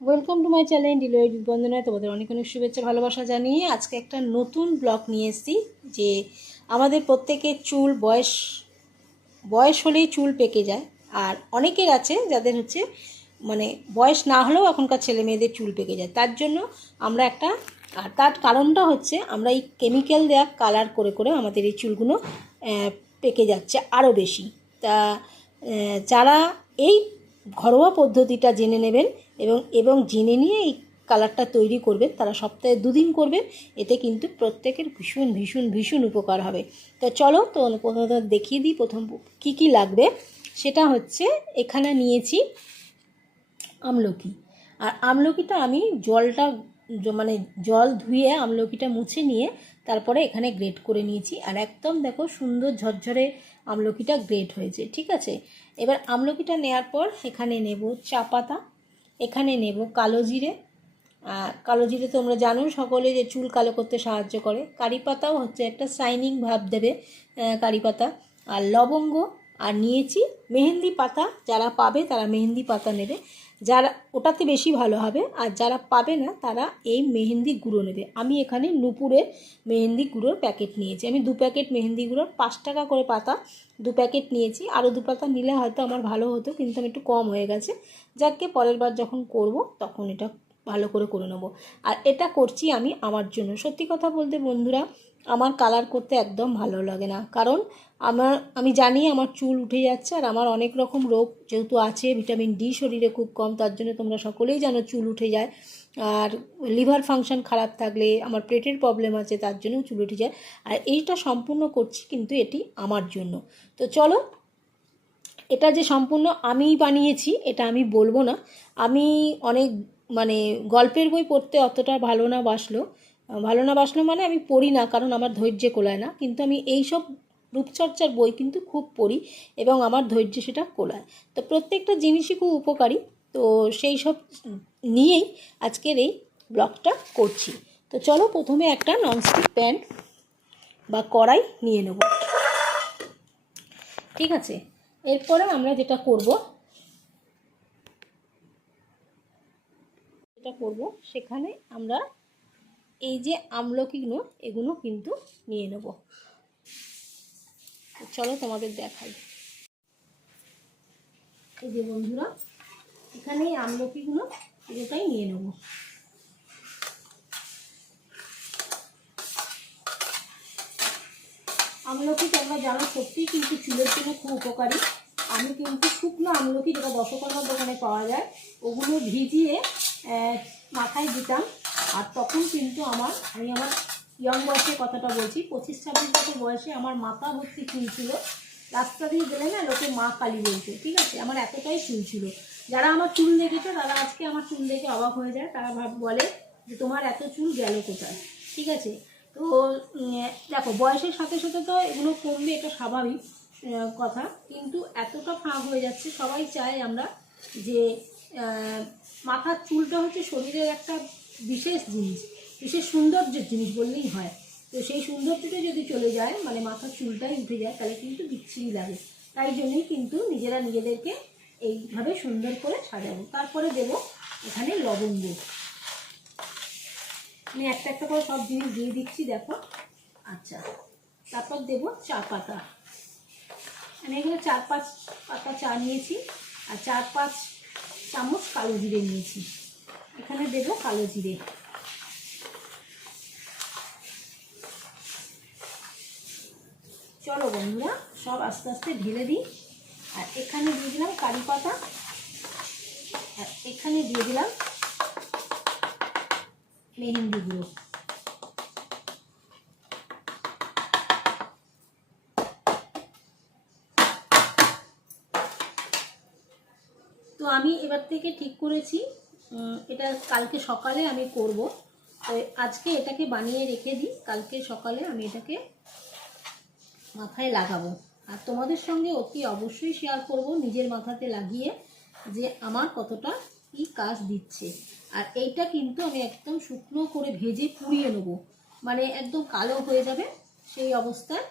Welcome to my channel ডিলোয়েড বন্দনায় তোমাদের অনেক অনেক শুভেচ্ছা, ভালোবাসা জানিয়ে আজকে একটা নতুন ব্লগ নিয়ে এসেছি, যে আমাদের প্রত্যেকের চুল বয়স বয়স হলেই চুল পেকে যায়। আর অনেকের আছে যাদের হচ্ছে মানে বয়স না হলেও এখনকার ছেলে মেয়েদের চুল পেকে যায়। তার জন্য আমরা একটা, আর তার কারণটা হচ্ছে আমরা এই কেমিক্যাল দেওয়া কালার করে করে আমাদের এই চুলগুলো পেকে যাচ্ছে আরও বেশি। তা যারা এই ঘরোয়া পদ্ধতিটা জেনে নেবেন এবং এবং জেনে নিয়ে এই কালারটা তৈরি করবেন, তারা সপ্তাহে দুদিন করবেন, এতে কিন্তু প্রত্যেকের ভীষণ ভীষণ ভীষণ উপকার হবে। তো চলো, তো প্রথমত দেখিয়ে দিই, প্রথম কি কি লাগবে। সেটা হচ্ছে, এখানে নিয়েছি আমলকি। আর আমলকিটা আমি জলটা মানে জল ধুয়ে আমলকিটা মুছে নিয়ে তারপরে এখানে গ্রেট করে নিয়েছি। আর একদম দেখো সুন্দর ঝরঝরে আমলকিটা গ্রেট হয়েছে, ঠিক আছে? এবার আমলকিটা নেওয়ার পর এখানে নেব চা পাতা। এখানে নেব কালো জিরে। কালো জিরে তোমরা জানো সকলে যে চুল কালো করতে সাহায্য করে। কারি পাতাও হচ্ছে একটা শাইনিং ভাব দেবে কারি পাতা। আর লবঙ্গ, আর নিয়েছি মেহেন্দি পাতা। যারা পাবে তারা মেহেন্দি পাতা নেবে। যারা ওটাতে বেশি ভালো হবে আর যারা পাবে না, তারা এই মেহেন্দি গুঁড়ো নেবে। আমি এখানে নুপুরের মেহেন্দি গুঁড়োর প্যাকেট নিয়েছি। আমি দু প্যাকেট মেহেন্দি গুঁড়োর পাঁচ টাকা করে পাতা দু প্যাকেট নিয়েছি। আরও দু পাতা নিলে হয়তো আমার ভালো হতো, কিন্তু আমি একটু কম হয়ে গেছে। যাকে পরের বার যখন করব, তখন এটা ভালো করে করে নেব। আর এটা করছি আমি আমার জন্য। সত্যি কথা বলতে বন্ধুরা আমার কালার করতে একদম ভালো লাগে না। কারণ আমার, আমি জানি আমার চুল উঠে যাচ্ছে আর আমার অনেক রকম রোগ যেহেতু আছে ভিটামিন ডি শরীরে খুব কম, তার জন্য তোমরা সকলেই জানো চুল উঠে যায়। আর লিভার ফাংশন খারাপ থাকলে, আমার পেটের প্রবলেম আছে, তার জন্যও চুল উঠে যায়। আর এইটা সম্পূর্ণ করছি কিন্তু এটি আমার জন্য। তো চলো, এটা যে সম্পূর্ণ আমিই বানিয়েছি, এটা আমি বলব না। আমি অনেক মানে গল্পের বই পড়তে অতটা ভালো না, বাসলো। ভালো না বাসলো মানে আমি পড়ি না, কারণ আমার ধৈর্য কোলায় না। কিন্তু আমি এই সব রূপচর্চার বই কিন্তু খুব পড়ি এবং আমার ধৈর্য সেটা কোলায়। তো প্রত্যেকটা জিনিসই খুব উপকারী। তো সেই সব নিয়েই আজকের এই ব্লগটা করছি। তো চলো প্রথমে একটা ননস্টিক প্যান বা কড়াই নিয়ে নেব। ঠিক আছে? এরপরে আমরা যেটা করব যেটা করব, সেখানে আমরা এই যে আমলকিগুলো এগুলো কিন্তু নিয়ে নেব। চলো তোমাদের দেখাই। এই যে বন্ধুরা, এখানে এই আমলকিগুলো পুরোটাই নিয়ে নেব। আমলকি তোমরা জানো সত্যিই কিন্তু চুলের জন্য খুব উপকারী। আমি কিন্তু শুকনো আমলকি যেটা দশকর্মার দোকানে পাওয়া যায়, ওগুলো ভিজিয়ে মাথায় দিতাম। আর তখন কিন্তু আমার, আমি আমার ইয়ং বয়সের কথাটা বলছি, পঁচিশ ছাব্বিশ বছর বয়সে আমার মাথা ভর্তি চুল ছিল। রাস্তা দিয়ে গেলে না লোকে মা কালী বলতো, ঠিক আছে? আমার এতটাই চুল ছিল। যারা আমার চুল দেখেছে, তারা আজকে আমার চুল দেখে অবাক হয়ে যায়। তারা ভাব বলে যে তোমার এত চুল গেল কোথায়? ঠিক আছে? তো দেখো, বয়সের সাথে সাথে তো এগুলো কমবে, এটা স্বাভাবিক কথা। কিন্তু এতটা ফাঁক হয়ে যাচ্ছে, সবাই চায় আমরা যে মাথার চুলটা হচ্ছে শরীরের একটা বিশেষ জিনিস, বিশেষ সৌন্দর্যের জিনিস বললেই হয়। তো সেই সৌন্দর্যটা যদি চলে যায় মানে মাথার চুলটাই উঠে যায়, তাহলে কিন্তু বিচ্ছিরি লাগে। তাই জন্যই কিন্তু নিজেরা নিজেদেরকে এইভাবে সুন্দর করে সাজাবো। তারপরে দেব এখানে লবঙ্গ আমি একটা একটা করে সব জিনিস দিয়ে দিচ্ছি, দেখো। আচ্ছা তারপর দেব চা পাতা। আমি এখানে চার পাঁচ পাতা চা নিয়েছি, আর চার পাঁচ চামচ কালো জিরে নিয়েছি। এখানে দেব কালো জিরে। চলো বন্ধুরা, সব আস্তে আস্তে ঢেলে দিই। আর এখানে দিয়ে দিলাম কারি পাতা। আর এখানে দিয়ে দিলাম মেহেন্দি গুঁড়ো। তো আমি এবার থেকে ঠিক করেছি। এটা কালকে সকালে আমি করব। তো আজকে এটাকে বানিয়ে রেখে দিই। কালকে সকালে আমি এটাকে মাথায় লাগাবো। আর তোমাদের সঙ্গে অতি অবশ্যই শেয়ার করব নিজের মাথাতে লাগিয়ে যে আমার কতটা কি কাজ দিচ্ছে। আর এইটা কিন্তু আমি একদম শুকনো করে ভেজে পুড়িয়ে নেব। মানে একদম কালো হয়ে যাবে সেই অবস্থায়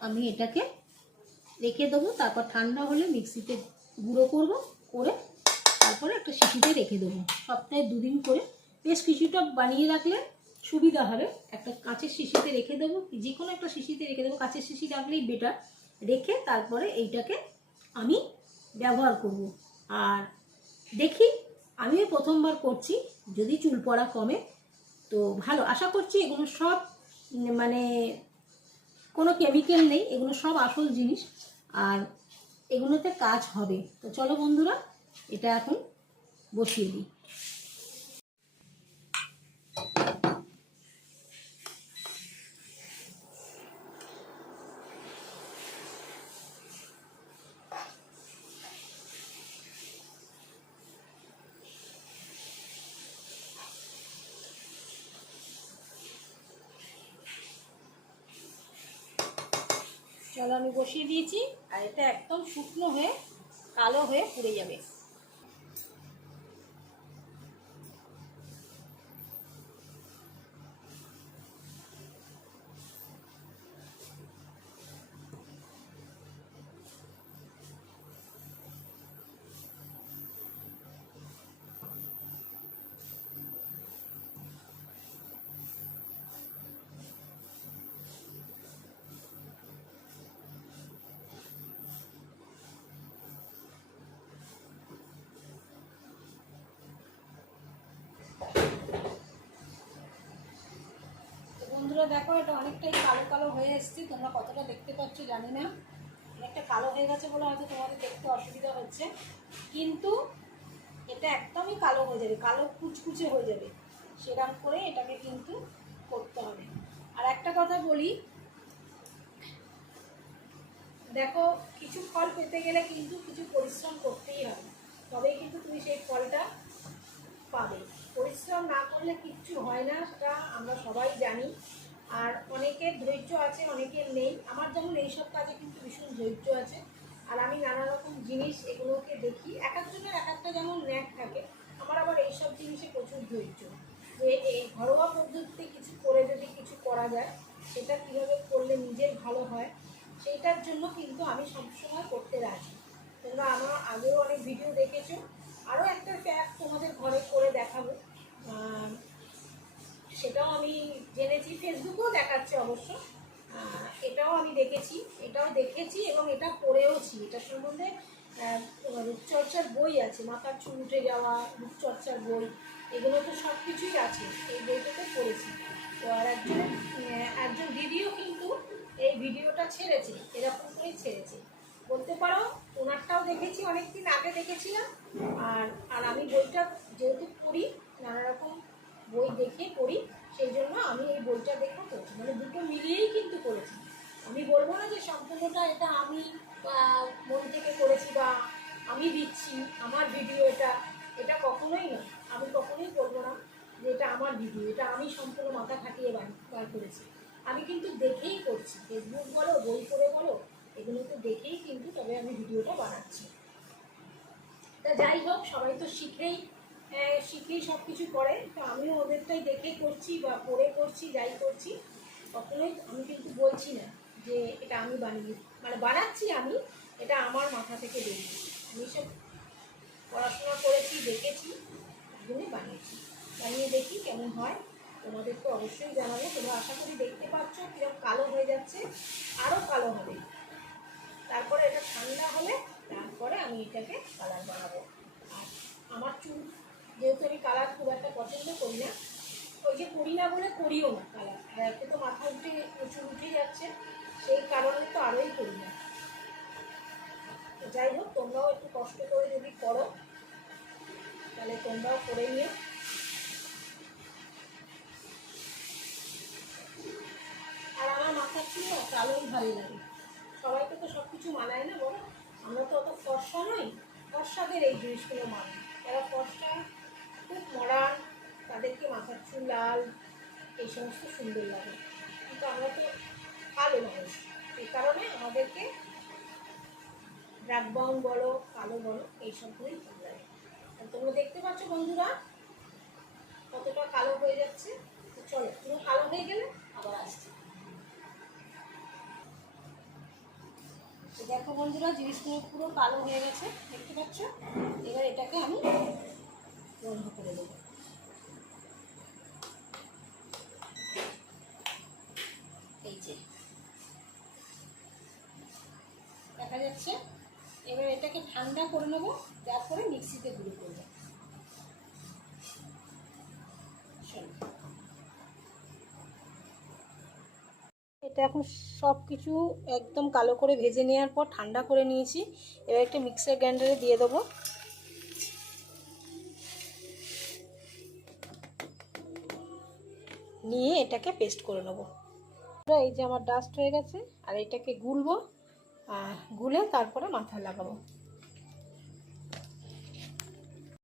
আমি এটাকে রেখে দেবো। তারপর ঠান্ডা হলে মিক্সিতে গুঁড়ো করব, করে তারপরে একটা শিশিতে রেখে দেবো। সপ্তাহে দুদিন করে। বেশ কিছুটা বানিয়ে রাখলে সুবিধা হবে। একটা কাঁচের শিশিতে রেখে দেবো। যে কোনো একটা শিশিতে রেখে দেবো। কাঁচের শিশি রাখলেই বেটার রেখে তারপরে এইটাকে আমি ব্যবহার করব। আর দেখি, আমিও প্রথমবার করছি। যদি চুল পড়া কমে, তো ভালো। আশা করছি এগুলো সব মানে কোনো কেমিক্যাল নেই। এগুলো সব আসল জিনিস। আর এগুলোতে কাজ হবে। তো চলো বন্ধুরা এটা এখন বসিয়ে দিই। চলো আমি বসিয়ে দিয়েছি, আর এটা একদম শুকনো হয়ে কালো হয়ে পুড়ে যাবে। বন্ধুরা দেখো, এটা অনেকটাই কালো কালো হয়ে এসেছে। তোমরা কতটা দেখতে পাচ্ছ জানি না। অনেকটা কালো হয়ে গেছে বলে হয়তো তোমাদের দেখতে অসুবিধা হচ্ছে। কিন্তু এটা একদমই কালো হয়ে যাবে, কালো কুচকুচে হয়ে যাবে। সেরকম করে এটাকে কিন্তু করতে হবে। আর একটা কথা বলি, দেখো, কিছু ফল পেতে গেলে কিন্তু কিছু পরিশ্রম করতেই হবে। তবেই কিন্তু তুমি সেই ফলটা পাবে। পরিশ্রম না করলে কিচ্ছু হয় না, সেটা আমরা সবাই জানি। আর অনেকের ধৈর্য আছে, অনেকের নেই। আমার যেমন এইসব কাজে কিন্তু ভীষণ ধৈর্য আছে। আর আমি নানা রকম জিনিস এগুলোকে দেখি। এক একজনের এক একটা যেমন ন্যাক থাকে, আমার আবার এইসব জিনিসে প্রচুর ধৈর্য। যে এই ঘরোয়া পদ্ধতিতে কিছু করে যদি কিছু করা যায়, সেটা কীভাবে করলে নিজের ভালো হয়, সেইটার জন্য কিন্তু আমি সবসময় করতে রাখি তোমরা আমার আগেও অনেক ভিডিও দেখেছ। আরও একটা প্যাক তোমাদের ঘরে করে দেখাবো। সেটাও আমি জেনেছি, ফেসবুকেও দেখাচ্ছে অবশ্য। এটাও আমি দেখেছি, এটাও দেখেছি এবং এটা পড়েওছি এটা সম্বন্ধে রূপচর্চার বই আছে মাথার চুল উঠে যাওয়া, রূপচর্চার বই, এগুলো তো সব কিছুই আছে, এই বইটাতে পড়েছি। তো আর একজন একজন দিদিও কিন্তু এই ভিডিওটা ছেড়েছে, এরকম করেই ছেড়েছে। বলতে পারো, ওনারটাও দেখেছি অনেক দিন আগে দেখেছিলাম। আর আর আমি বইটা যেহেতু পড়ি নানা রকম বই দেখে পড়ি, সেই জন্য আমি এই বইটা দেখে করছি মানে দুটো মিলিয়েই কিন্তু করেছি। আমি বলব না যে সম্পূর্ণটা এটা আমি মন থেকে করেছি বা আমি দিচ্ছি, আমার ভিডিও এটা এটা কখনোই না আমি কখনোই বলব না যে এটা আমার ভিডিও এটা আমি সম্পূর্ণ মাথা খাটিয়ে বার করেছি। আমি কিন্তু দেখেই করছি। ফেসবুক বলো, বই পড়ে বলো, এগুলো তো দেখেই কিন্তু তবে আমি ভিডিওটা বানাচ্ছি। তা যাই হোক, সবাই তো শিখেই শিখেই সব কিছু করে। তো আমিও ওদেরটাই দেখে করছি বা পড়ে করছি, যাই করছি। কখনোই আমি কিন্তু বলছি না যে এটা আমি বানিয়ে মানে বানাচ্ছি আমি, এটা আমার মাথা থেকে বেরিয়ে আমি সব পড়াশোনা করেছি, দেখেছি জন্যই বানিয়েছি। বানিয়ে দেখি কেমন হয়, তোমাদের তো অবশ্যই জানাব। তোমরা আশা করি দেখতে পাচ্ছ কীরকম কালো হয়ে যাচ্ছে আরও কালো হবে। তারপরে এটা ঠান্ডা হলে, তারপরে আমি এটাকে কালার বানাবো। আর আমার চুল যেহেতু আমি কালার খুব একটা পছন্দ করি না। ওই যে করি না বলে করিও না কালার আর একে তো মাথা উঠে চুল উঠে যাচ্ছে। সেই কারণে তো আরোই করি না। যাই হোক, তোমরাও একটু কষ্ট করে যদি করো, তাহলে তোমরাও করে নিও। আর আমার মাথার ছিল কালোই ভালো লাগে। সবাইকে তো সব কিছু মানায় না বলো? আমরা তো অত ফর্সা নই। ফর্সাদের এই জিনিসগুলো মানায় যারা ফর্সা খুব মডার্ন তাদেরকে মাথার চুল লাল, এই সমস্ত সুন্দর লাগে। কিন্তু আমরা তো কালো মানুষ। এই কারণে আমাদেরকে ব্ল্যাক ব্রাউন বলো, কালো বলো এইসবগুলোই ভালো লাগে। তোমরা দেখতে পাচ্ছ বন্ধুরা, কতটা কালো হয়ে যাচ্ছে। চলো পুরো কালো হয়ে গেলে আবার আসছে। দেখো বন্ধুরা, জিনিসগুলো পুরো কালো হয়ে গেছে। দেখতে পাচ্ছ? এবার এটাকে আমি বন্ধ করে দেবো এই যে। দেখা যাচ্ছে, এবার এটাকে ঠান্ডা করে নেব, তারপরে মিক্সিতে গুঁড়ো করব। এটা এখন সব কিছু একদম কালো করে ভেজে নেওয়ার পর ঠান্ডা করে নিয়েছি। এবার একটা মিক্সার গ্রাইন্ডারে দিয়ে দেবো। নিয়ে এটাকে পেস্ট করে নেব। এই যে আমার ডাস্ট হয়ে গেছে, আর এটাকে গুলবো গুলে তারপরে মাথায় লাগাবো।